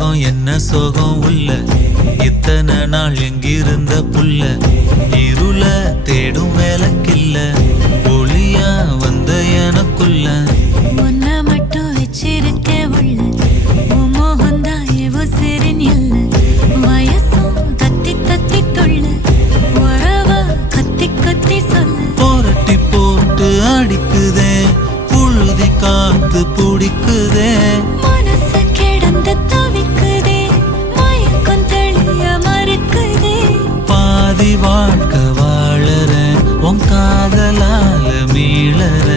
சோகம் என்ன சோகம் உள்ள இத்தனை நாள் எங்கிருந்த புல்ல இருள தேடும் வேலைக்கில்ல ஒளியா வந்த எனக்குள்ள உன்னை மட்டும் வச்சிருக்க உள்ள உன் மோகந்தான் எவோ சிறின் இல்ல வயசும் தத்தி தத்தி தொள்ள உறவ கத்தி கத்தி சொல்ல போரட்டி போட்டு அடிக்குதே புழுதி காத்து பிடிக்குதே மனசு கிடந்து தவிக்குதே மயக்கம் தெளிய மறுக்குதே பாதி வாழ்க்கை வாழற உன் காதலால மீளற